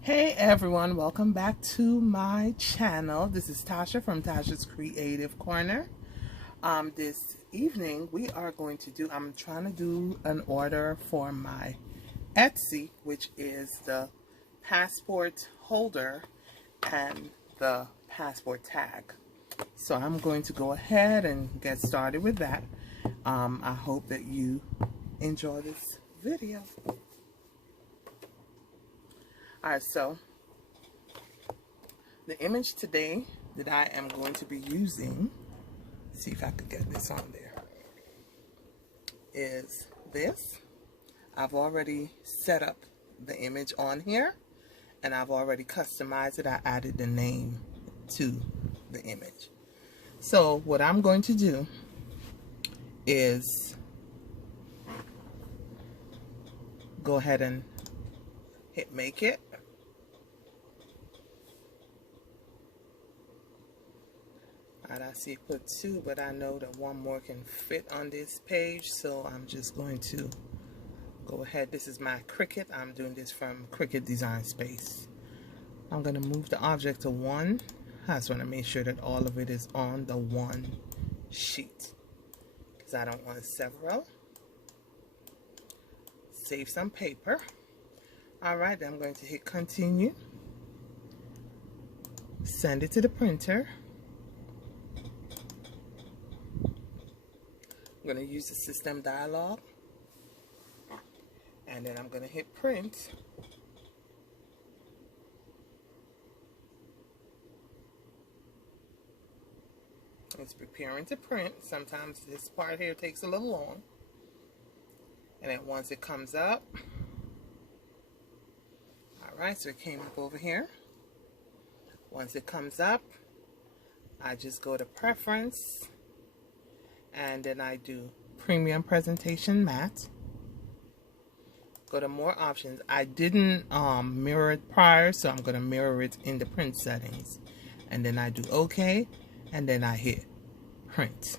Hey everyone, welcome back to my channel. This is Tasha from Tasha's Creative Corner. This evening we are going to do, I'm trying to do an order for my Etsy, which is the passport holder and the passport tag. So I'm going to go ahead and get started with that. I hope that you enjoy this video. Alright, so the image today that I am going to be using, see if I could get this on there, is this. I've already set up the image on here and I've already customized it. I added the name to the image. So what I'm going to do is go ahead and hit make it. I see it put 2, but I know that one more can fit on this page, so I'm just going to go ahead. This is my Cricut. I'm doing this from Cricut Design Space. I'm going to move the object to 1. I just want to make sure that all of it is on the one sheet because I don't want several. Save some paper. Alright, I'm going to hit continue. Send it to the printer. I'm going to use the system dialog, and then I'm going to hit print. It's preparing to print. Sometimes this part here takes a little long, and then once it comes up, alright, so it came up over here. Once it comes up, I just go to preference, and then I do premium presentation matte. Go to more options. I didn't mirror it prior, so I'm going to mirror it in the print settings, and then I do OK, and then I hit print.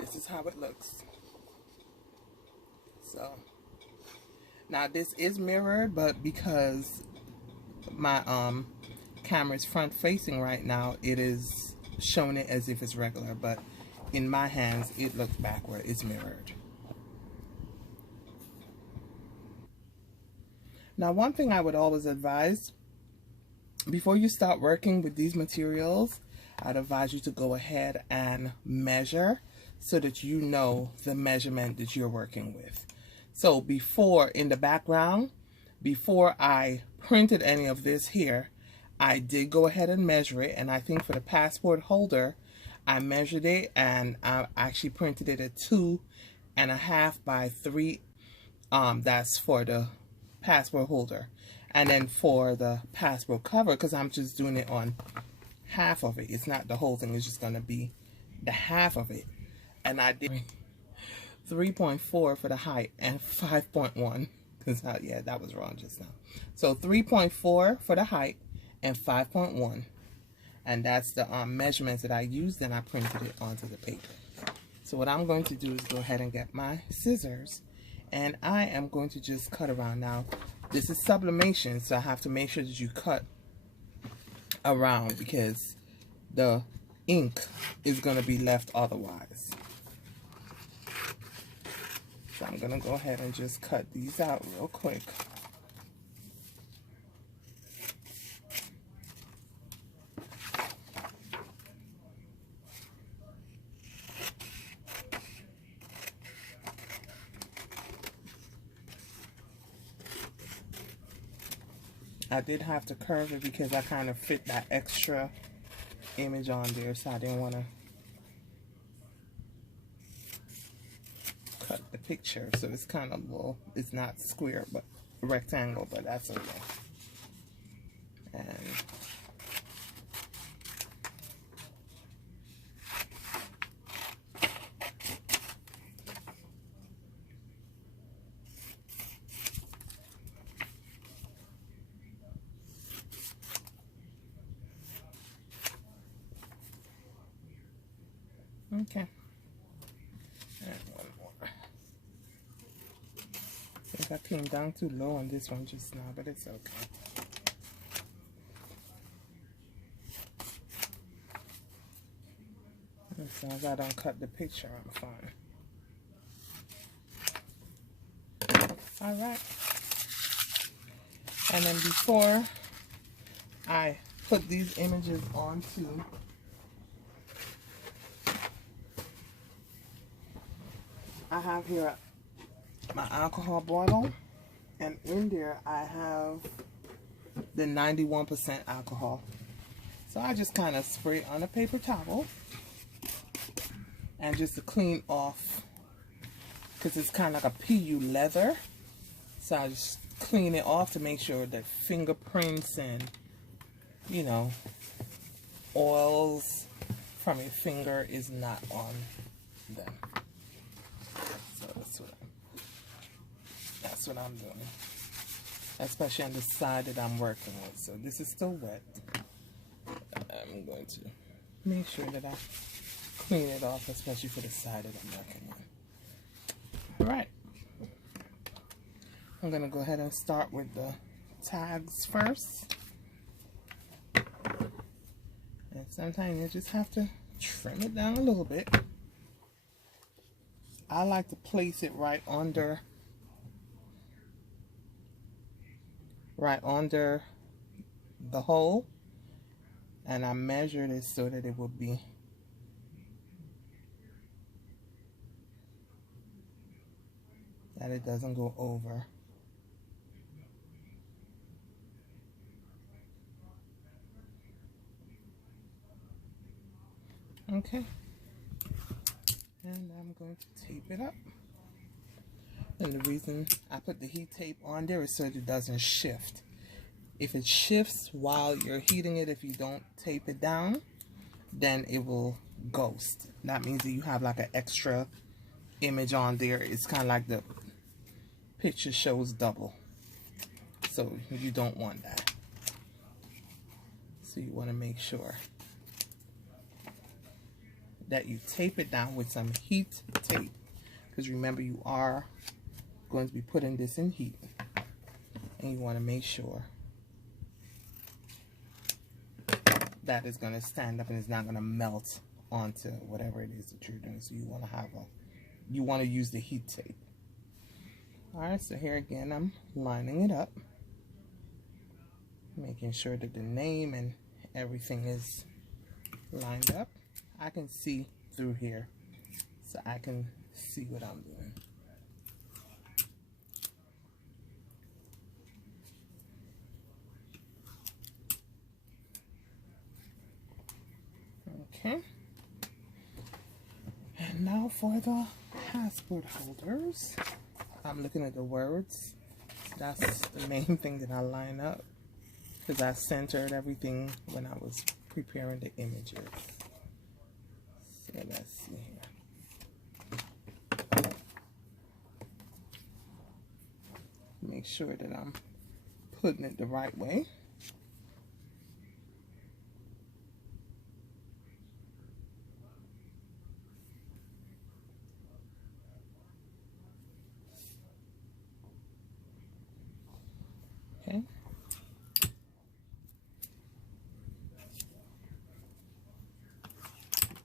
This is how it looks. So now this is mirrored, but because my camera is front facing right now, it is showing it as if it's regular, but in my hands it looks backward. It's mirrored. Now, one thing I would always advise before you start working with these materials, I'd advise you to go ahead and measure so that you know the measurement that you're working with. So before, in the background, before I printed any of this here, I did go ahead and measure it, and I think for the passport holder I measured it and I actually printed it at 2.5 by 3. That's for the passport holder, and then for the passport cover, because I'm just doing it on half of it, it's not the whole thing, it's just going to be the half of it, and I did 3.4 for the height and 5.1 because yeah, that was wrong just now. So 3.4 for the height and 5.1, and that's the measurements that I used, and I printed it onto the paper. So what I'm going to do is go ahead and get my scissors, and I am going to just cut around. Now this is sublimation, so I have to make sure that you cut around because the ink is going to be left otherwise. So I'm going to go ahead and just cut these out real quick. I did have to curve it because I kind of fit that extra image on there, so I didn't want to cut the picture. So it's kind of little, it's not square, but rectangle, but that's okay. And okay. And one more. I think I came down too low on this one just now, but it's okay. As long as I don't cut the picture, I'm fine. Alright. And then before I put these images onto I have here my alcohol bottle, and in there I have the 91% alcohol. So I just kind of spray it on a paper towel, and just to clean off, because it's kind of like a PU leather, so I just clean it off to make sure that fingerprints and, you know, oils from your finger is not on them. So that's what I'm doing, especially on the side that I'm working with. So this is still wet. I'm going to make sure that I clean it off, especially for the side that I'm working on. Alright, I'm going to go ahead and start with the tags first. And sometimes you just have to trim it down a little bit. I like to place it right under the hole, and I measured it so that it would be that it doesn't go over. Okay, and I'm going to tape it up. And the reason I put the heat tape on there is so that it doesn't shift. If it shifts while you're heating it, if you don't tape it down, then it will ghost. That means that you have like an extra image on there. It's kind of like the picture shows double. So you don't want that. So you want to make sure that you tape it down with some heat tape. Because remember, you are going to be putting this in heat. And you want to make sure that is going to stand up and it's not going to melt onto whatever it is that you're doing. So you want to use the heat tape. Alright, so here again I'm lining it up, making sure that the name and everything is lined up. I can see through here, so I can see what I'm doing. Okay, and now for the passport holders. I'm looking at the words. That's the main thing that I line up, because I centered everything when I was preparing the images. So let's see here. Make sure that I'm putting it the right way. Okay.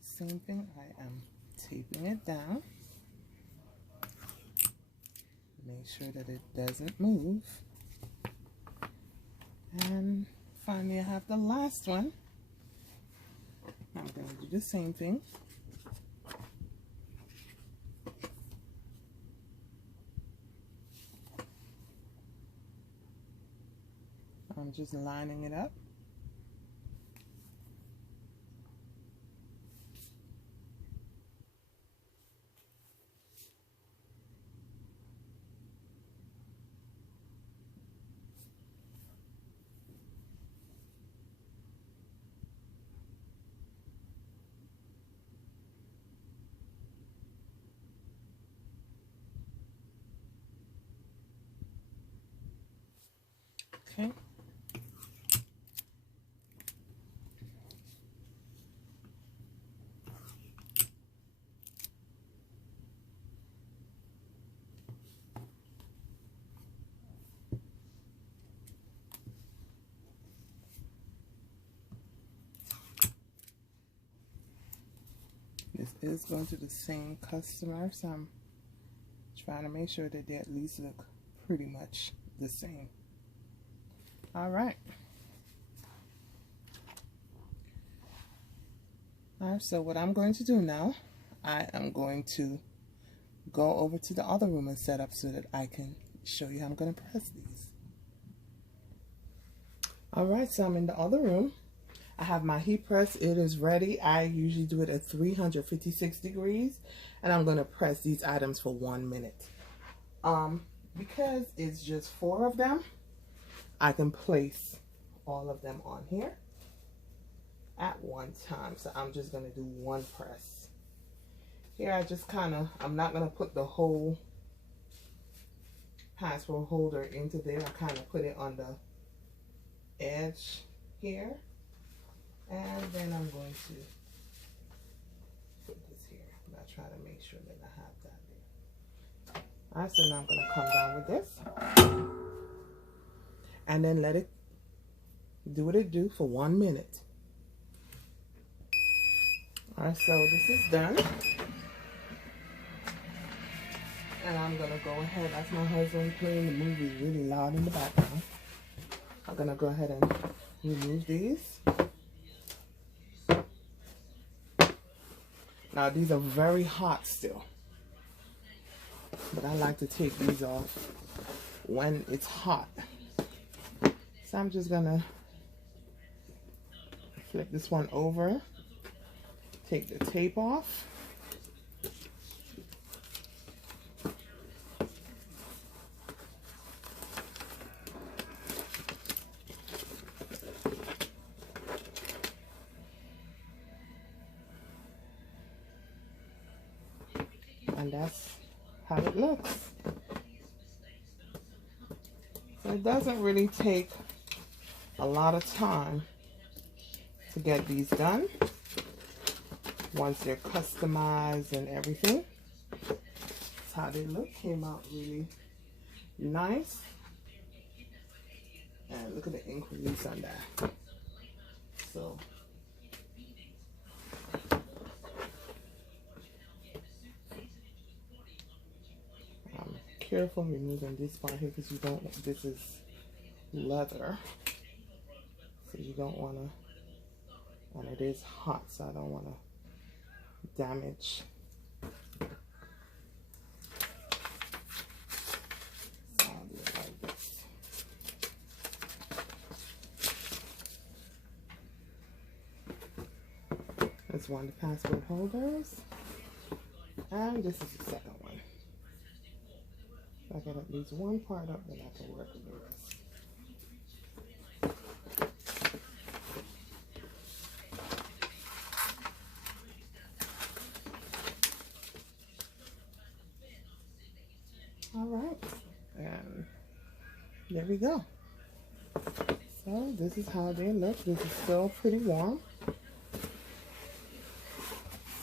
Same thing, I am taping it down. Make sure that it doesn't move. And finally I have the last one. I'm going to do the same thing. I'm just lining it up. Okay. is going to the same customer, so I'm trying to make sure that they at least look pretty much the same. All right. All right, so what I'm going to do now, I am going to go over to the other room and set up so that I can show you how I'm going to press these. All right, so I'm in the other room. I have my heat press. It is ready. I usually do it at 356 degrees, and I'm going to press these items for 1 minute. Because it's just 4 of them, I can place all of them on here at one time. So I'm just going to do 1 press. Here I just I'm not going to put the whole passport holder into there. I kind of put it on the edge here. And then I'm going to put this here. I'm going to try to make sure that I have that there. All right, so now I'm going to come down with this. And then let it do what it do for 1 minute. All right, so this is done. And I'm going to go ahead. That's my husband playing the movie really loud in the background. I'm going to go ahead and remove these. Now these are very hot still, but I like to take these off when it's hot. So I'm just gonna flip this one over, take the tape off. And that's how it looks. So it doesn't really take a lot of time to get these done once they're customized and everything. That's how they look. Came out really nice. And look at the ink release on that. So careful removing this part here because you don't, this is leather, so you don't want to, and it is hot, so I don't want to damage. So I'll do it like this. That's one of the passport holders, and this is the second one. I got at least one part up, then I can work with the rest. All right, and there we go. So this is how they look. This is still pretty warm.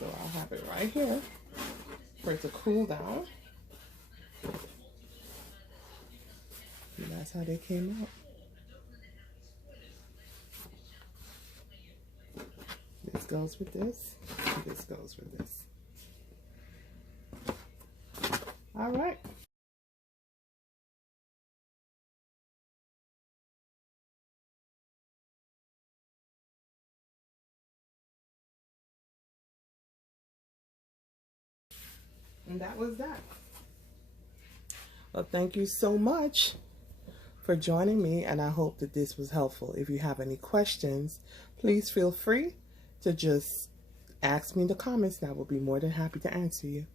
So I'll have it right here for it to cool down. And that's how they came out. This goes with this, and this goes with this. All right. And that was that. Well, thank you so much for joining me, and I hope that this was helpful. If you have any questions, please feel free to just ask me in the comments, and I will be more than happy to answer you.